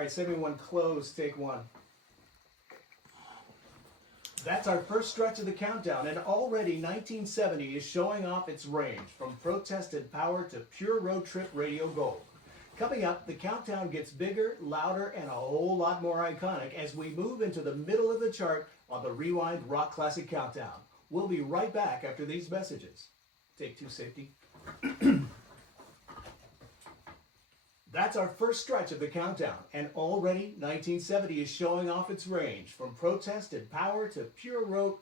All right, segment one closed, take one. That's our first stretch of the countdown, and already 1970 is showing off its range, from protested power to pure road trip radio gold. Coming up, the countdown gets bigger, louder, and a whole lot more iconic as we move into the middle of the chart on the Rewind Rock Classic Countdown. We'll be right back after these messages. Take two, safety. That's our first stretch of the countdown, and already 1970 is showing off its range, from protested power to pure road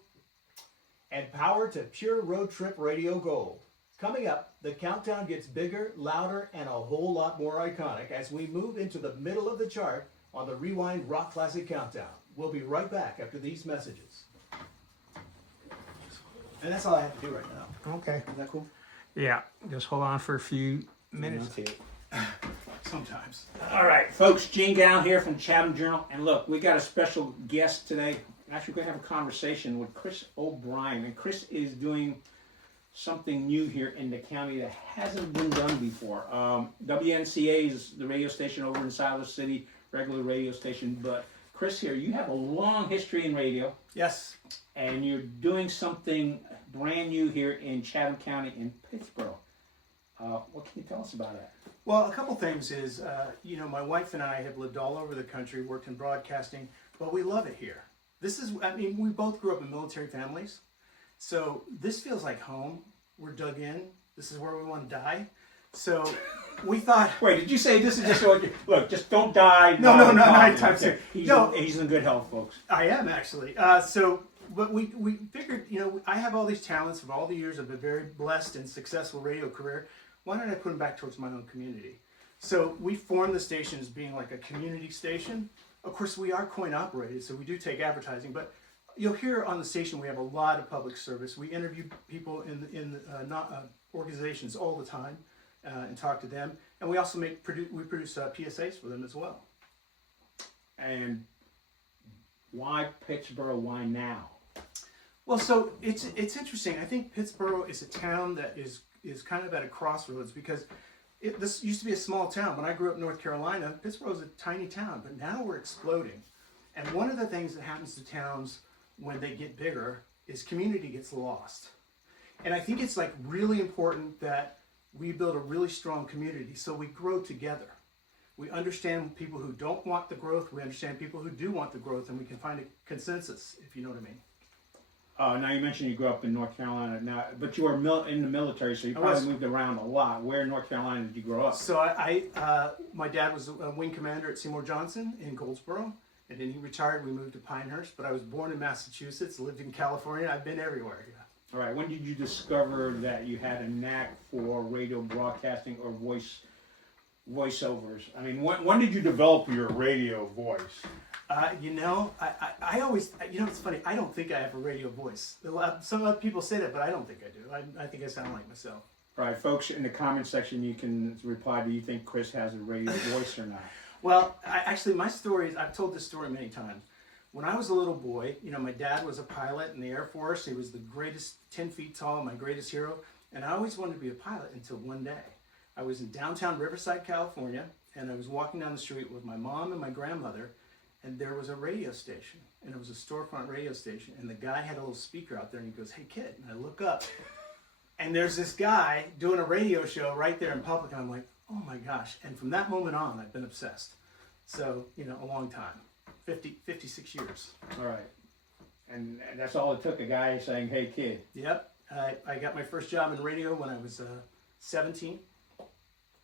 trip radio gold. Coming up, the countdown gets bigger, louder, and a whole lot more iconic as we move into the middle of the chart on the Rewind Rock Classic Countdown. We'll be right back after these messages. And that's all I have to do right now. Okay. Is that cool? Yeah, just hold on for a few minutes. Sometimes. All right, folks, Gene Galin here from Chatham Journal. And look, we got a special guest today. Actually, we're going to have a conversation with Chris O'Brien. And Chris is doing something new here in the county that hasn't been done before. WNCA is the radio station over in Siler City, regular radio station. But Chris here, you have a long history in radio. Yes. And you're doing something brand new here in Chatham County in Pittsboro. What can you tell us about that? Well, a couple things is, my wife and I have lived all over the country, worked in broadcasting, but we love it here. We both grew up in military families, so this feels like home. We're dug in. This is where we want to die. So we thought... Wait, did you say this is just what you... Look, just don't die. No, anytime soon. He's in good health, folks. I am, actually. But we figured, I have all these talents of all the years of a very blessed and successful radio career. Why don't I put them back towards my own community? So we formed the station as being like a community station. Of course, we are coin operated, so we do take advertising, but you'll hear on the station we have a lot of public service. We interview people in organizations all the time and talk to them. And we also produce PSAs for them as well. And why Pittsboro? Why now? Well, so it's interesting. I think Pittsboro is a town that is kind of at a crossroads because this used to be a small town. When I grew up in North Carolina, Pittsboro was a tiny town, but now we're exploding. And one of the things that happens to towns when they get bigger is community gets lost. And I think it's like really important that we build a really strong community so we grow together. We understand people who don't want the growth, we understand people who do want the growth, and we can find a consensus, if you know what I mean. Now you mentioned you grew up in North Carolina, but you were in the military, so you probably moved around a lot. Where in North Carolina did you grow up? So my dad was a wing commander at Seymour Johnson in Goldsboro, and then he retired. We moved to Pinehurst, but I was born in Massachusetts, lived in California. I've been everywhere. Yeah. All right. When did you discover that you had a knack for radio broadcasting or voiceovers? I mean, when did you develop your radio voice? I always, it's funny, I don't think I have a radio voice. Some other people say that, but I don't think I do. I think I sound like myself. All right, folks, in the comment section, you can reply, do you think Chris has a radio voice or not? Well, my story is, I've told this story many times. When I was a little boy, my dad was a pilot in the Air Force. He was the greatest, 10 feet tall, my greatest hero. And I always wanted to be a pilot until one day. I was in downtown Riverside, California, and I was walking down the street with my mom and my grandmother, and there was a radio station, and it was a storefront radio station, and the guy had a little speaker out there, and he goes, "Hey, kid," and I look up, and there's this guy doing a radio show right there in public, and I'm like, oh my gosh, and from that moment on, I've been obsessed. So, a long time, 56 years. All right, and that's all it took, a guy saying, "Hey, kid." Yep, I got my first job in radio when I was 17.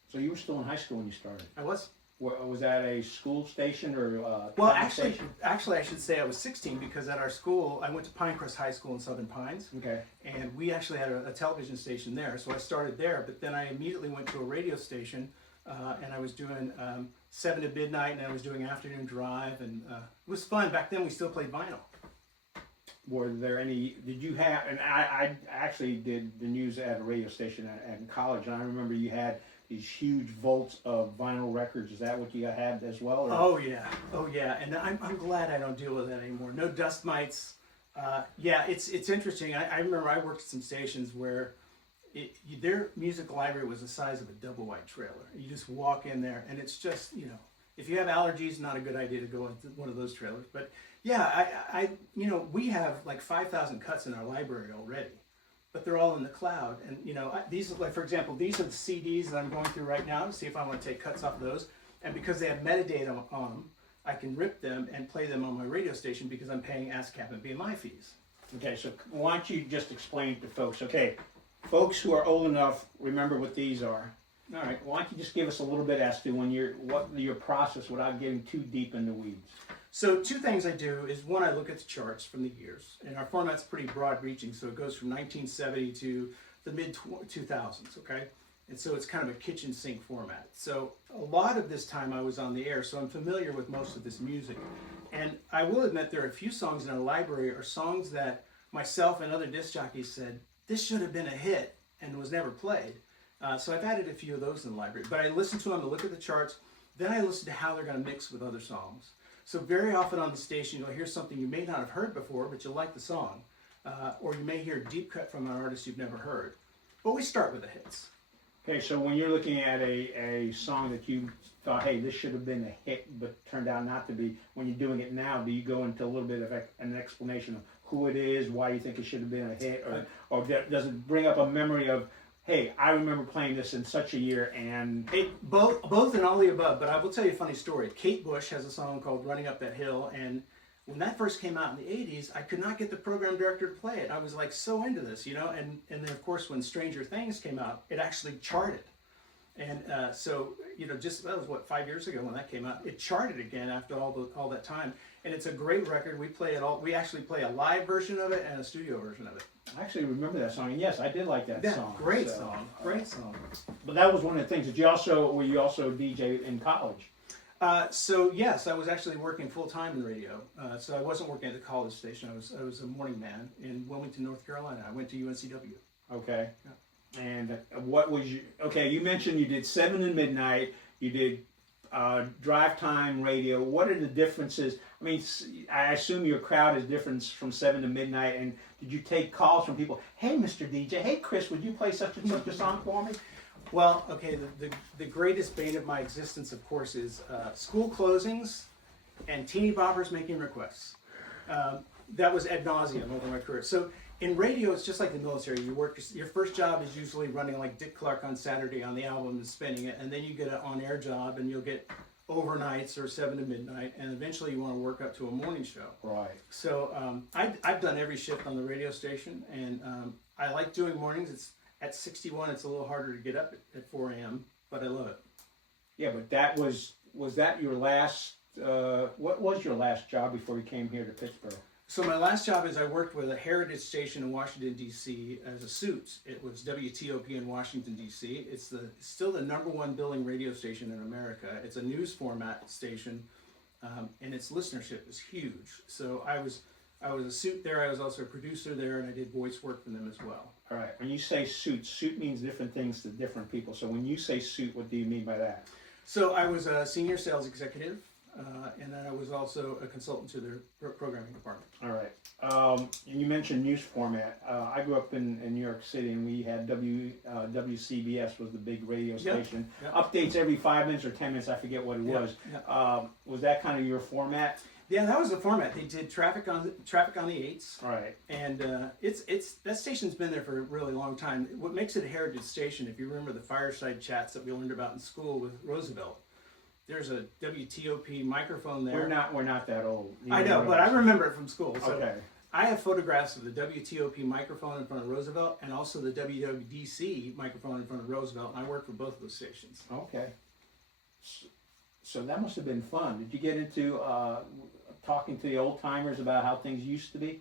So you were still in high school when you started? I was. Was that a school station or station? Actually, I should say I was 16 because at our school, I went to Pinecrest High School in Southern Pines. Okay. And we actually had a television station there, so I started there. But then I immediately went to a radio station, and I was doing 7 to midnight, and I was doing afternoon drive, and it was fun. Back then, we still played vinyl. Were there any? Did you have? And I actually did the news at a radio station at college, and I remember you had these huge vaults of vinyl records. Is that what you had as well? Or? Oh yeah, and I'm glad I don't deal with that anymore. No dust mites. It's interesting. I remember I worked at some stations where their music library was the size of a double wide trailer. You just walk in there, and it's just If you have allergies, not a good idea to go into one of those trailers. But yeah, we have like 5,000 cuts in our library already, but they're all in the cloud. And these are, like, for example, these are the CDs that I'm going through right now to see if I want to take cuts off of those. And because they have metadata on them, I can rip them and play them on my radio station because I'm paying ASCAP and BMI fees. Okay, so why don't you just explain to folks? Okay, folks who are old enough remember what these are. All right, why don't you just give us a little bit as to what your process without getting too deep in the weeds. So two things I do is, one, I look at the charts from the years, and our format's pretty broad reaching, so it goes from 1970 to the mid 2000s, okay? And so it's kind of a kitchen sink format. So a lot of this time I was on the air, so I'm familiar with most of this music. And I will admit there are a few songs in our library are songs that myself and other disc jockeys said, this should have been a hit and was never played. So I've added a few of those in the library. But I listen to them, I look at the charts, then I listen to how they're going to mix with other songs. So very often on the station you'll hear something you may not have heard before, but you'll like the song. Or you may hear a deep cut from an artist you've never heard. But we start with the hits. Okay, so when you're looking at a song that you thought, hey, this should have been a hit, but turned out not to be, when you're doing it now, do you go into a little bit of an explanation of who it is, why you think it should have been a hit, or does it bring up a memory of, hey, I remember playing this in such a year, and... Both and all the above, but I will tell you a funny story. Kate Bush has a song called Running Up That Hill, and when that first came out in the 80s, I could not get the program director to play it. I was like so into this, and then of course when Stranger Things came out, it actually charted. And so, just, that was what, 5 years ago when that came out, it charted again after all that time. And it's a great record. We play it all. We actually play a live version of it and a studio version of it. I actually remember that song, and yes, I did like that song. Great song. But that was one of the things. Were you also a DJ in college? So yes, I was actually working full time in radio. So I wasn't working at the college station. I was a morning man in Wilmington, North Carolina. I went to UNCW. Okay. Yeah. And what was you mentioned you did 7 to midnight. You did drive time radio. What are the differences? I mean, I assume your crowd is different from 7 to midnight. And did you take calls from people? Hey, Mr. DJ. Hey, Chris, would you play such and such a song for me? Well, okay, the greatest bane of my existence, of course, is school closings and teeny boppers making requests. That was ad nauseum over my career. So in radio, it's just like the military. You work, your first job is usually running like Dick Clark on Saturday on the album and spinning it, and then you get an on-air job, and you'll get overnights or 7 to midnight, and eventually you want to work up to a morning show. Right. So I've done every shift on the radio station, and I like doing mornings. It's at 61, it's a little harder to get up at 4 a.m., but I love it. Yeah, but was that your last, what was your last job before you came here to Pittsboro? So my last job is I worked with a heritage station in Washington, D.C. as a suit. It was WTOP in Washington, D.C. It's still the #1 billing radio station in America. It's a news format station, and its listenership is huge. So I was a suit there. I was also a producer there, and I did voice work for them as well. All right. When you say suit means different things to different people. So when you say suit, what do you mean by that? So I was a senior sales executive, and then I was also a consultant to their programming department. All right. And you mentioned news format. I grew up in New York City, and we had WCBS was the big radio station. Yep. Updates every 5 minutes or 10 minutes. I forget what it was. Yep. Was that kind of your format? Yeah, that was the format. They did traffic on the 8s. All right. And that station's been there for a really long time. What makes it a heritage station, if you remember the fireside chats that we learned about in school with Roosevelt, there's a WTOP microphone there. We're not that old. I know, but I remember it from school. So okay. I have photographs of the WTOP microphone in front of Roosevelt and also the WWDC microphone in front of Roosevelt, and I worked for both of those stations. Okay. So that must have been fun. Did you get into talking to the old timers about how things used to be?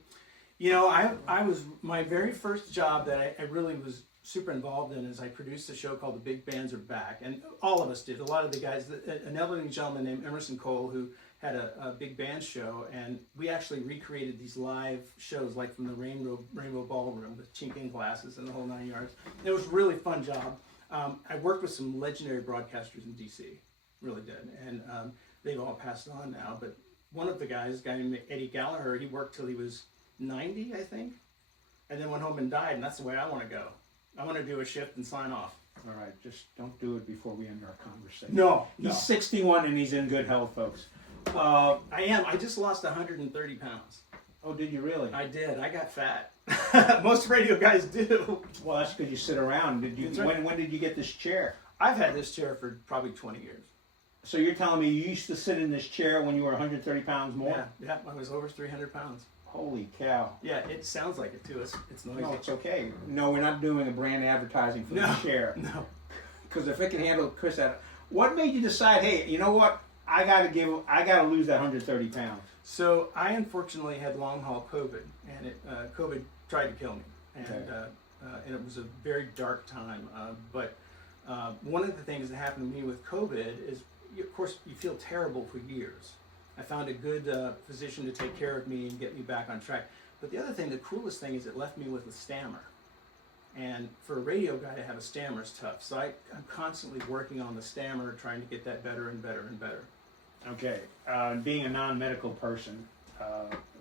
I was, my very first job that I really was super involved in is I produced a show called The Big Bands Are Back, and all of us did. A lot of the guys, an elderly gentleman named Emerson Cole who had a big band show, and we actually recreated these live shows like from the Rainbow Ballroom with chinking glasses and the whole 9 yards. It was a really fun job. I worked with some legendary broadcasters in DC, really did, and they've all passed on now, but one of the guys, a guy named Eddie Gallagher, he worked till he was 90, I think, and then went home and died, and that's the way I want to go. I want to do a shift and sign off. All right, just don't do it before we end our conversation. No, He's 61 and he's in good health, folks. I am. I just lost 130 pounds. Oh, did you really? I did. I got fat. Most radio guys do. Well, that's because you sit around. Did you? That's right. When did you get this chair? I've had this chair for probably 20 years. So you're telling me you used to sit in this chair when you were 130 pounds more? Yeah, I was over 300 pounds. Holy cow. Yeah, it sounds like it too. It's noisy. No, it's okay. No, we're not doing a brand advertising for the chair. No. Because if it can handle Chris, what made you decide? Hey, you know what? I gotta lose that 130 pounds. So I unfortunately had long haul COVID, and COVID tried to kill me, and and it was a very dark time. But one of the things that happened to me with COVID is, of course, you feel terrible for years. I found a good physician to take care of me and get me back on track. But the other thing, the cruelest thing, is it left me with a stammer. And for a radio guy to have a stammer is tough. So I'm constantly working on the stammer, trying to get that better and better and better. Okay, being a non-medical person,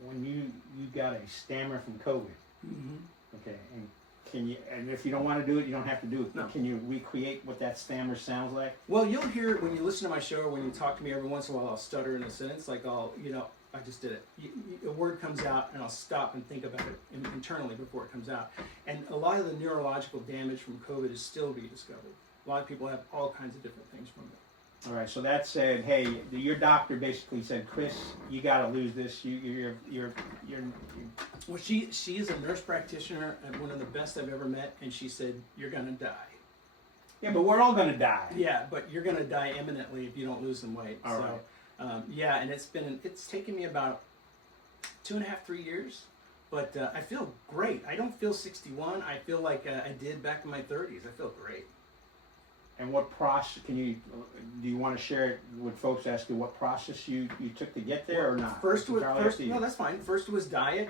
when you got a stammer from COVID, okay, and and if you don't want to do it, you don't have to do it. No. Can you recreate what that stammer sounds like? Well, you'll hear it when you listen to my show, or when you talk to me every once in a while, I'll stutter in a sentence, like I just did it. A word comes out, and I'll stop and think about it internally before it comes out. And a lot of the neurological damage from COVID is still being discovered. A lot of people have all kinds of different things from it. All right, so that said, hey, your doctor basically said, Chris, you got to lose this. You're Well, she is a nurse practitioner and one of the best I've ever met, and she said, you're going to die. Yeah, but we're all going to die. Yeah, but you're going to die imminently if you don't lose some weight. All so, right. yeah, and it's taken me about 2.5, 3 years, but I feel great. I don't feel 61. I feel like I did back in my 30s. I feel great. And what process do you want to share it with folks as to what process you took to get there or not? No, that's fine. First was diet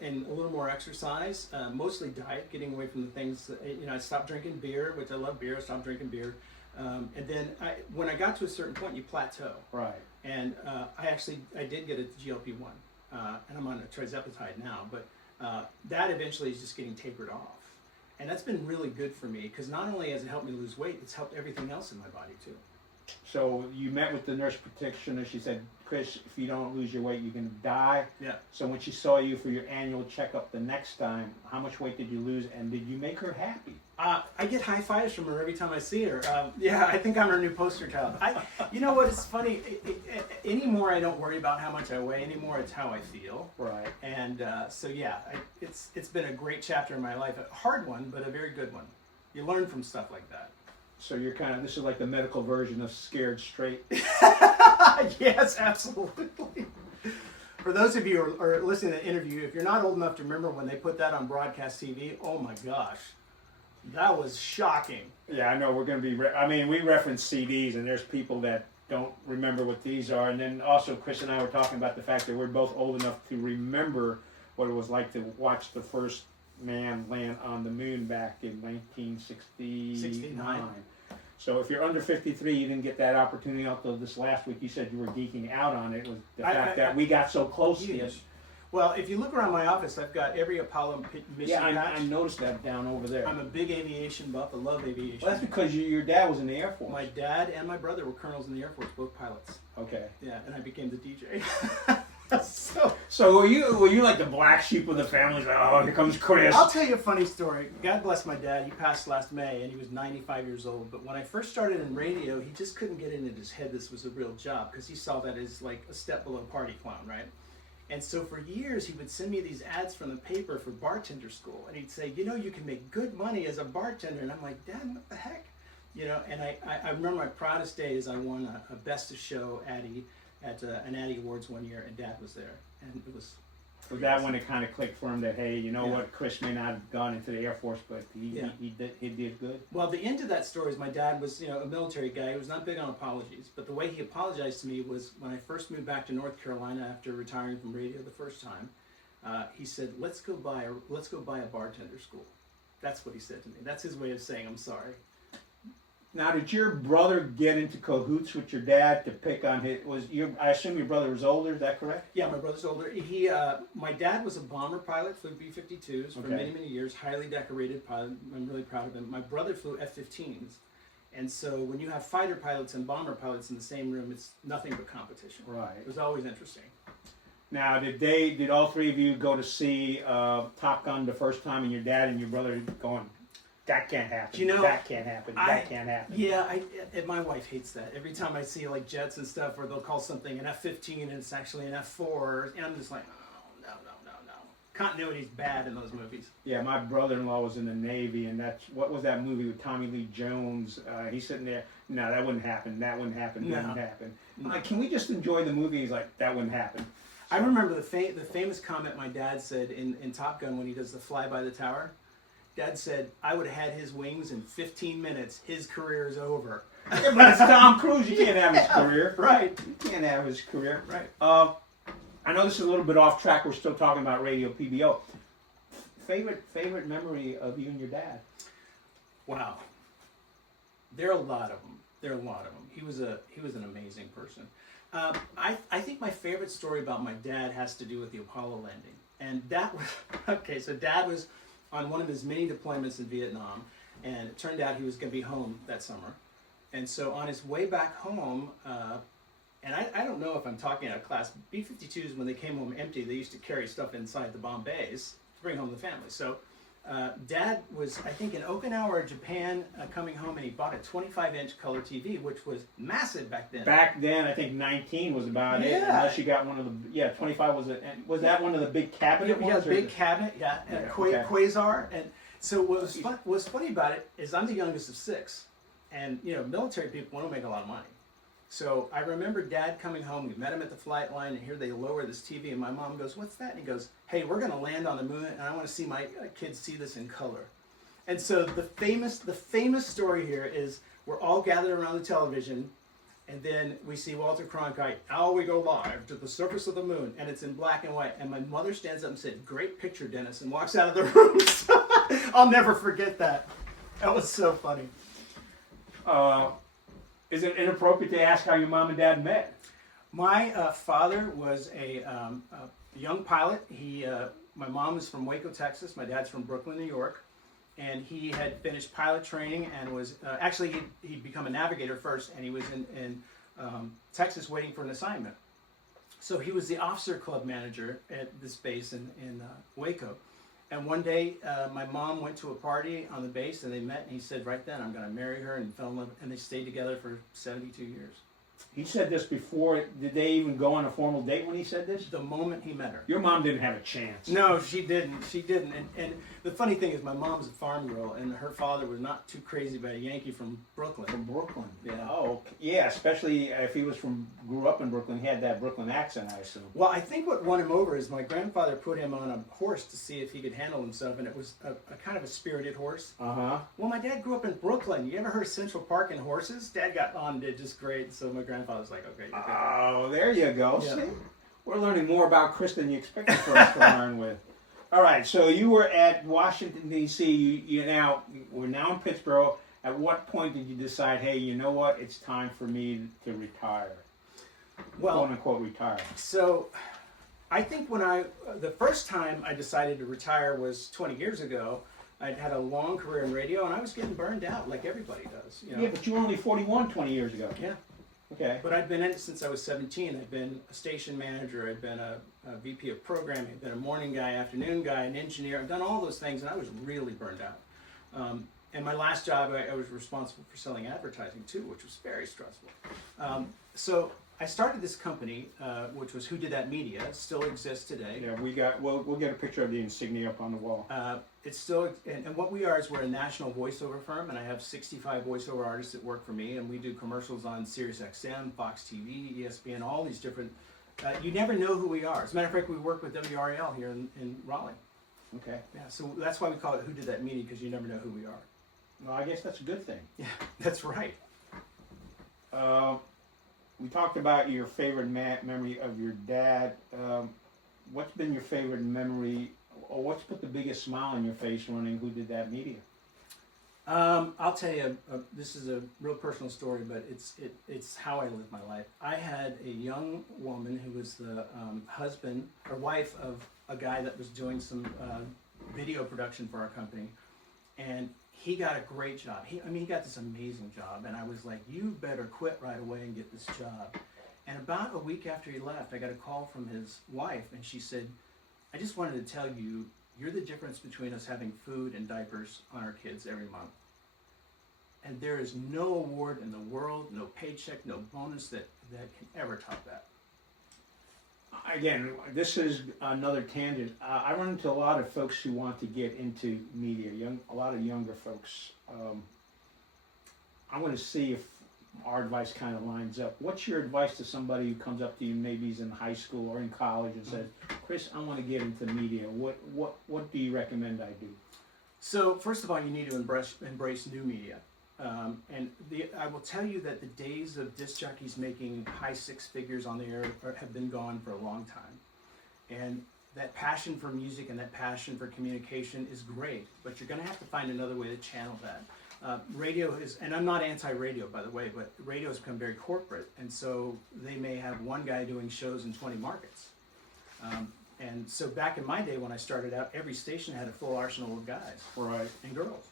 and a little more exercise. Mostly diet, getting away from the things that, I stopped drinking beer, which I love beer. I stopped drinking beer, and then when I got to a certain point, you plateau. Right. And I did get a GLP-1, and I'm on a trizepatide now, but that eventually is just getting tapered off. And that's been really good for me, because not only has it helped me lose weight, it's helped everything else in my body too. So you met with the nurse practitioner. She said, Chris, if you don't lose your weight, you're going to die. Yeah. So when she saw you for your annual checkup the next time, how much weight did you lose, and did you make her happy? I get high fives from her every time I see her. Yeah, I think I'm her new poster child. You know what? It's funny. Anymore, I don't worry about how much I weigh anymore. It's how I feel. Right. And so yeah, it's been a great chapter in my life. A hard one, but a very good one. You learn from stuff like that. So you're this is like the medical version of Scared Straight. Yes, absolutely. For those of you who are listening to the interview, if you're not old enough to remember when they put that on broadcast TV, oh my gosh, that was shocking. Yeah, I know we're going to be, we reference CDs, and there's people that don't remember what these are. And then also Chris and I were talking about the fact that we're both old enough to remember what it was like to watch the first man land on the moon back in 1969. So if you're under 53, you didn't get that opportunity. Although this last week you said you were geeking out on it. It was the fact that we got so close to it. Well, if you look around my office, I've got every Apollo mission patch. I noticed that down over there. I'm a big aviation buff. I love aviation. Well, that's because your dad was in the Air Force. My dad and my brother were colonels in the Air Force, both pilots. Okay. Yeah, and I became the DJ. So were you like the black sheep of the family? Like, oh, here comes Chris. I'll tell you a funny story. God bless my dad. He passed last May, and he was 95 years old. But when I first started in radio, he just couldn't get it into his head this was a real job, because he saw that as like a step below party clown, right? And so for years, he would send me these ads from the paper for bartender school. And he'd say, you can make good money as a bartender. And I'm like, Dad, what the heck? And I remember my proudest day is I won a Best of Show Addy at an Addy Awards one year, and Dad was there. And it was... So that when it kind of clicked for him that, hey, what, Chris may not have gone into the Air Force, but he did good. Well, the end of that story is my dad was, a military guy. He was not big on apologies, but the way he apologized to me was when I first moved back to North Carolina after retiring from radio the first time. He said, "Let's go buy a bartender school." That's what he said to me. That's his way of saying I'm sorry. Now, did your brother get into cahoots with your dad to pick on his? I assume your brother was older. Is that correct? Yeah, my brother's older. My dad was a bomber pilot, flew B-52s for Okay. many, many years, highly decorated pilot. I'm really proud of him. My brother flew F-15s. And so when you have fighter pilots and bomber pilots in the same room, it's nothing but competition. Right. It was always interesting. Now, did all three of you go to see Top Gun the first time, and your dad and your brother going, that can't happen, You know, that can't happen, that can't happen? Yeah, my wife hates that. Every time I see like jets and stuff where they'll call something an F-15 and it's actually an F-4, and I'm just like, oh, no. Continuity's bad in those movies. Yeah, my brother-in-law was in the Navy, and what was that movie with Tommy Lee Jones? He's sitting there, no, that wouldn't happen, that wouldn't happen, that wouldn't happen. I'm like, can we just enjoy the movie? He's like, that wouldn't happen. I remember the famous comment my dad said in Top Gun when he does the fly by the tower. Dad said, I would have had his wings in 15 minutes. His career is over. Yeah, but it's Tom Cruise. You can't have his career. Right. You can't have his career. Right. I know this is a little bit off track. We're still talking about Radio PBO. Favorite memory of you and your dad? Wow. There are a lot of them. He was an amazing person. I think my favorite story about my dad has to do with the Apollo landing. And that was, okay, so Dad was on one of his many deployments in Vietnam, and it turned out he was going to be home that summer. And so on his way back home, and I don't know if I'm talking out of class, B-52s, when they came home empty, they used to carry stuff inside the bomb bays to bring home the family. So Dad was, I think, in Okinawa, Japan, coming home, and he bought a 25-inch color TV, which was massive back then. Back then, I think 19 was about it. Yeah. Unless you got one of the, 25 was it? Was that one of the big cabinet Yeah, ones? big cabinet, okay. Quasar. And so what's funny about it is I'm the youngest of 6. And, military people don't make a lot of money. So I remember Dad coming home, we met him at the flight line, and here they lower this TV, and my mom goes, what's that? And he goes, hey, we're going to land on the moon, and I want to see my kids see this in color. And so the famous story here is we're all gathered around the television, and then we see Walter Cronkite, now we go live to the surface of the moon, and it's in black and white, and my mother stands up and said, great picture, Dennis, and walks out of the room. I'll never forget that. That was so funny. Is it inappropriate to ask how your mom and dad met? My father was a young pilot. My mom is from Waco, Texas. My dad's from Brooklyn, New York. And he had finished pilot training and was, actually he'd become a navigator first, and he was in Texas waiting for an assignment. So he was the officer club manager at this base in Waco. And one day, my mom went to a party on the base, and they met, and he said, right then, I'm going to marry her, and fell in love, and they stayed together for 72 years. He said this before. Did they even go on a formal date when he said this? The moment he met her. Your mom didn't have a chance. No, she didn't. And the funny thing is, my mom's a farm girl, and her father was not too crazy about a Yankee from Brooklyn. From Brooklyn. Yeah. Oh, okay. Yeah, especially if he grew up in Brooklyn, he had that Brooklyn accent, I assume. Well, I think what won him over is my grandfather put him on a horse to see if he could handle himself, and it was a kind of a spirited horse. Uh-huh. Well, my dad grew up in Brooklyn. You ever heard of Central Park and horses? Dad got on and did just great, so my grandfather was like, okay, you're good. Oh, there you go. Yeah. See? We're learning more about Chris than you expected for us to learn with. All right, so you were at Washington, D.C. We're now in Pittsboro. At what point did you decide, hey, you know what? It's time for me to retire. Well, Quote unquote retire. So I think the first time I decided to retire was 20 years ago. I'd had a long career in radio, and I was getting burned out like everybody does. Yeah, but you were only 41 20 years ago. Yeah. Okay. But I've been in it since I was 17. I've been a station manager. I've been a VP of programming. I've been a morning guy, afternoon guy, an engineer. I've done all those things, and I was really burned out. And my last job, I was responsible for selling advertising too, which was very stressful. So I started this company, which was Who Did That Media. It still exists today. Yeah, we'll get a picture of the insignia up on the wall. It's still, and what we are is we're a national voiceover firm, and I have 65 voiceover artists that work for me, and we do commercials on Sirius XM, Fox TV, ESPN, all these different. You never know who we are. As a matter of fact, we work with WRAL here in Raleigh. Okay. Yeah, so that's why we call it Who Did That Media, because you never know who we are. Well, I guess that's a good thing. Yeah, that's right. We talked about your favorite memory of your dad. What's been your favorite memory, or what's put the biggest smile on your face running Who Did That Media? I'll tell you, this is a real personal story, but it's how I live my life. I had a young woman who was the husband or wife of a guy that was doing some video production for our company, and he got a great job. He got this amazing job, and I was like, you better quit right away and get this job. And about a week after he left, I got a call from his wife, and she said, I just wanted to tell you, you're the difference between us having food and diapers on our kids every month. And there is no award in the world, no paycheck, no bonus that can ever top that. Again, this is another tangent. I run into a lot of folks who want to get into media, a lot of younger folks. I want to see if our advice kind of lines up. What's your advice to somebody who comes up to you, maybe he's in high school or in college, and says, Chris, I want to get into media. What do you recommend I do? So first of all, you need to embrace new media. I will tell you that the days of disc jockeys making high six figures on the air have been gone for a long time. And that passion for music and that passion for communication is great, but you're going to have to find another way to channel that. Radio is, and I'm not anti-radio, by the way, but radio has become very corporate, and so they may have one guy doing shows in 20 markets. And so back in my day when I started out, every station had a full arsenal of guys Right. and girls.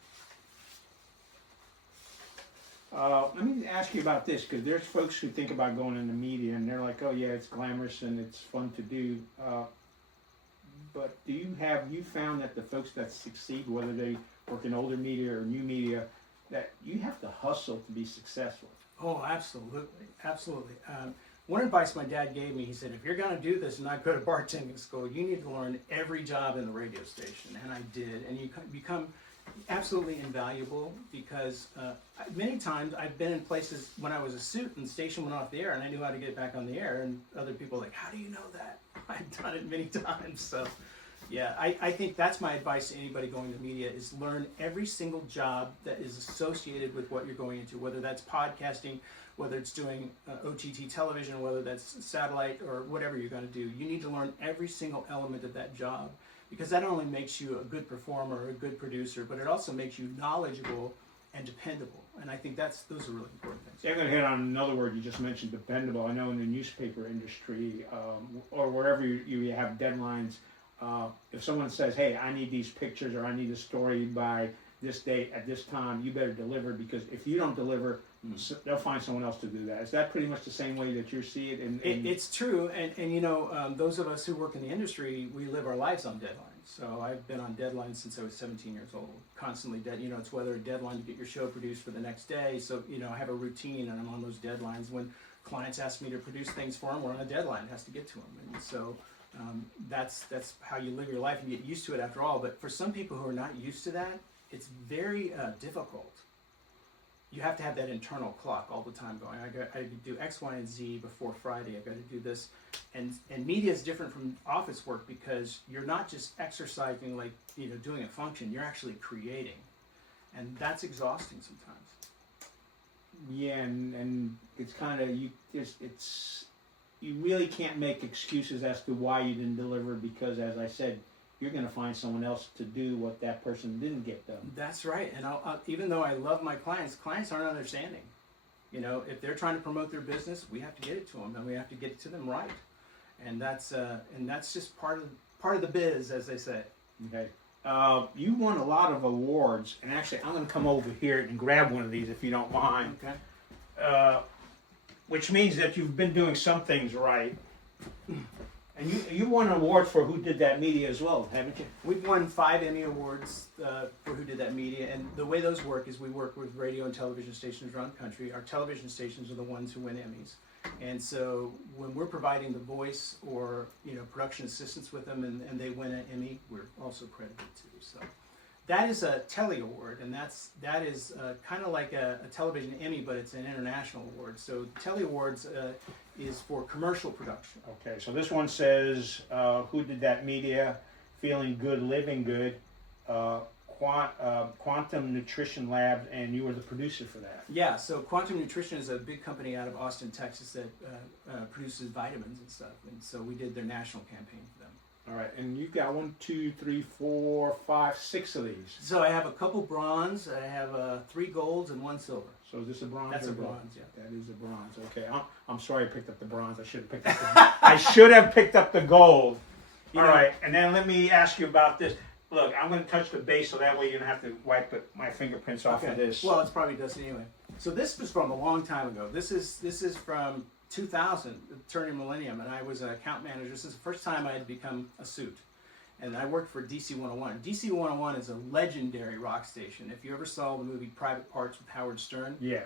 Let me ask you about this, because there's folks who think about going into media and they're like, oh yeah, it's glamorous and it's fun to do. But have you found that the folks that succeed, whether they work in older media or new media, that you have to hustle to be successful? Oh, absolutely, absolutely. One advice my dad gave me, he said, if you're going to do this and not go to bartending school, you need to learn every job in the radio station. And I did, and you become absolutely invaluable, because many times I've been in places when I was a suit and the station went off the air and I knew how to get back on the air, and other people were like, how do you know that? I've done it many times. So yeah, I think that's my advice to anybody going to media, is learn every single job that is associated with what you're going into, whether that's podcasting, whether it's doing OTT television, whether that's satellite or whatever you're going to do. You need to learn every single element of that job, because that only makes you a good performer or a good producer, but it also makes you knowledgeable and dependable. And I think those are really important things. I'm going to hit on another word you just mentioned, dependable. I know in the newspaper industry or wherever you have deadlines, if someone says, hey, I need these pictures or I need a story by this date at this time, you better deliver, because if you don't deliver, they'll find someone else to do that. Is that pretty much the same way that you see it? It's true, and you know, those of us who work in the industry, we live our lives on deadlines. So I've been on deadlines since I was 17 years old, constantly it's whether a deadline to get your show produced for the next day. So I have a routine, and I'm on those deadlines. When clients ask me to produce things for them, we're on a deadline. It has to get to them, and so that's how you live your life and get used to it after all. But for some people who are not used to that, it's very difficult. You have to have that internal clock all the time going. I got to do X, Y, and Z before Friday. I got to do this, and media is different from office work, because you're not just exercising, like doing a function. You're actually creating, and that's exhausting sometimes. Yeah, and it's kind of you really can't make excuses as to why you didn't deliver, because, as I said, you're going to find someone else to do what that person didn't get done. That's right. And even though I love my clients aren't understanding. If they're trying to promote their business, we have to get it to them, and we have to get it to them right. And that's just part of the biz, as they say. Okay. You won a lot of awards, and actually, I'm going to come over here and grab one of these if you don't mind. Okay. Which means that you've been doing some things right. And you won an award for Who Did That Media as well, haven't you? We've won 5 Emmy Awards for Who Did That Media, and the way those work is we work with radio and television stations around the country. Our television stations are the ones who win Emmys. And so when we're providing the voice or production assistance with them, and they win an Emmy, we're also credited too. So that is a Telly Award, and that is kind of like a television Emmy, but it's an international award. So Telly Awards is for commercial production. Okay, so this one says, Who Did That Media, Feeling Good, Living Good, Quantum Nutrition Lab, and you were the producer for that. Yeah, so Quantum Nutrition is a big company out of Austin, Texas that produces vitamins and stuff, and so we did their national campaign for them. All right, and you've got 1, 2, 3, 4, 5, 6 of these. So I have a couple bronze, I have 3 golds and 1 silver. So is this a bronze? That's or a gold? bronze, yeah. That is a bronze. Okay, I'm sorry I picked up the bronze. I should have picked up the I should have picked up the gold. You All know- right, and then let me ask you about this. Look, I'm going to touch the base so that way you don't have to wipe my fingerprints off of this. Well, it's probably dusty anyway. So this was from a long time ago. This is from 2000, turning millennium, and I was an account manager. This is the first time I had become a suit. And I worked for DC 101. DC 101 is a legendary rock station. If you ever saw the movie Private Parts with Howard Stern, Yes.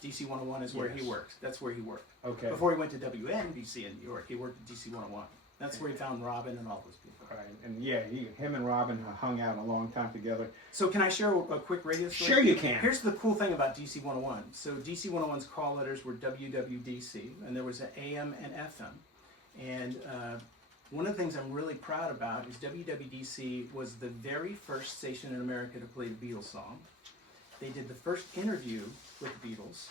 DC 101 is where Yes. he worked. That's where he worked. Okay. Before he went to WNBC in New York, he worked at DC 101. That's where he found Robin and all those people. Right, and yeah, him and Robin hung out a long time together. So can I share a quick radio story? Sure you can. Here's the cool thing about DC 101. So DC 101's call letters were WWDC, and there was an AM and FM. And one of the things I'm really proud about is WWDC was the very first station in America to play the Beatles song. They did the first interview with the Beatles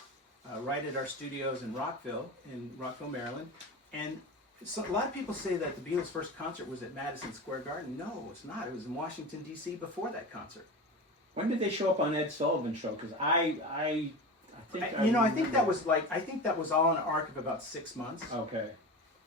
right at our studios in Rockville, Maryland. And so a lot of people say that the Beatles' first concert was at Madison Square Garden. No, it's not. It was in Washington, D.C. before that concert. When did they show up on Ed Sullivan's show? Because I think I think that was all in an arc of about 6 months. Okay.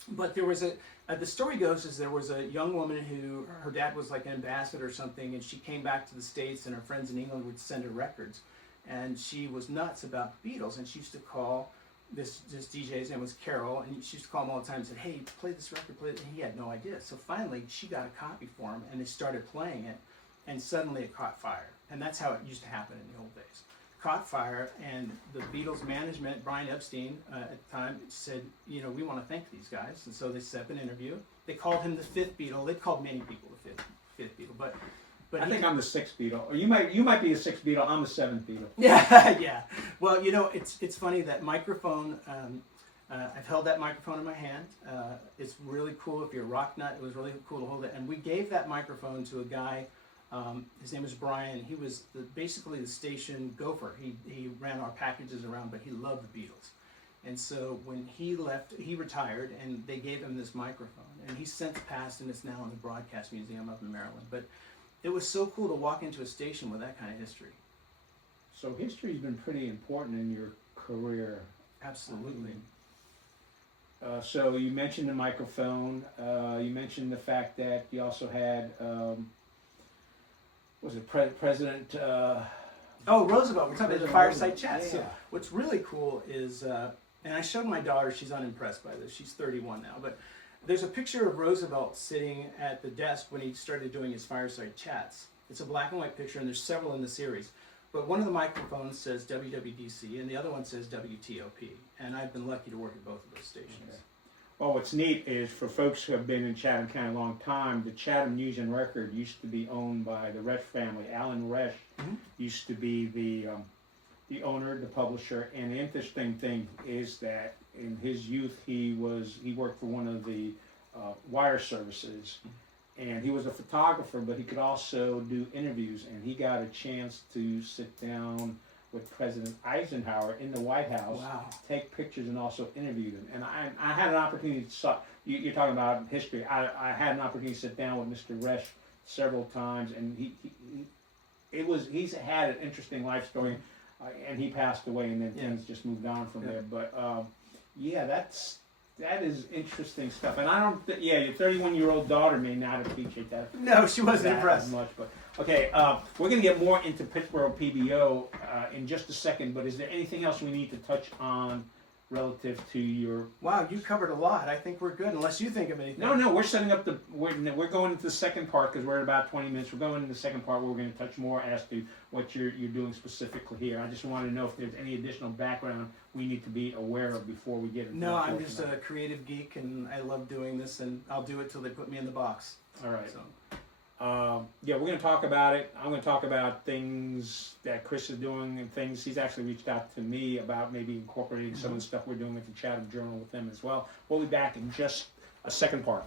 But there was the story goes is there was a young woman who, her dad was like an ambassador or something, and she came back to the States, and her friends in England would send her records. And she was nuts about the Beatles, and she used to call this DJ, his name was Carol, and she used to call him all the time and said, hey, play this record, play it. And he had no idea. So finally, she got a copy for him, and they started playing it, and suddenly it caught fire. And that's how it used to happen in the old days. Caught fire, and the Beatles management, Brian Epstein at the time, said, we want to thank these guys. And so they set up an interview. They called him the fifth Beatle. They called many people the fifth Beatle, but I think I'm the 6th Beatle. Or you might be the 6th Beatle. I'm the 7th Beatle. Yeah, yeah. Well, it's funny that microphone. I've held that microphone in my hand. It's really cool. If you're a rock nut, it was really cool to hold it. And we gave that microphone to a guy. His name is Brian. He was basically the station gopher. He ran our packages around, but he loved the Beatles. And so when he left, he retired, and they gave him this microphone. And he's since passed, and it's now in the Broadcast Museum up in Maryland. But it was so cool to walk into a station with that kind of history. So history's been pretty important in your career. Absolutely. So you mentioned the microphone. You mentioned the fact that you also had, President? Oh, Roosevelt. We're talking about the fireside chat. Yeah. So what's really cool is, and I showed my daughter, she's unimpressed by this. She's 31 now, but there's a picture of Roosevelt sitting at the desk when he started doing his fireside chats. It's a black and white picture, and there's several in the series. But one of the microphones says WWDC, and the other one says WTOP. And I've been lucky to work at both of those stations. Okay. Well, what's neat is for folks who have been in Chatham County a long time, the Chatham News and Record used to be owned by the Resch family. Alan Resch used to be the owner, the publisher. And the interesting thing is that in his youth, he worked for one of the wire services, and he was a photographer, but he could also do interviews. And he got a chance to sit down with President Eisenhower in the White House, Wow. take pictures, and also interview them. And I had an opportunity to you're talking about history. I had an opportunity to sit down with Mr. Resch several times, and he's had an interesting life story, and he passed away, and then things just moved on from there. But that is interesting stuff. And I don't, your 31-year-old daughter may not appreciate that. No, she wasn't that impressed. as much, but okay. We're going to get more into Pittsboro PBO in just a second. But is there anything else we need to touch on relative to your? Wow, you covered a lot. I think we're good, unless you think of anything. No. We're setting up we're going into the second part because we're at about 20 minutes. We're going into the second part where we're going to touch more as to what you're doing specifically here. I just want to know if there's any additional background we need to be aware of before we get into. No, I'm just a creative geek, and I love doing this, and I'll do it till they put me in the box. All right. So. We're going to talk about it. I'm going to talk about things that Chris is doing and things he's actually reached out to me about, maybe incorporating some of the stuff we're doing with the Chatham Journal with them as well. We'll be back in just a second part.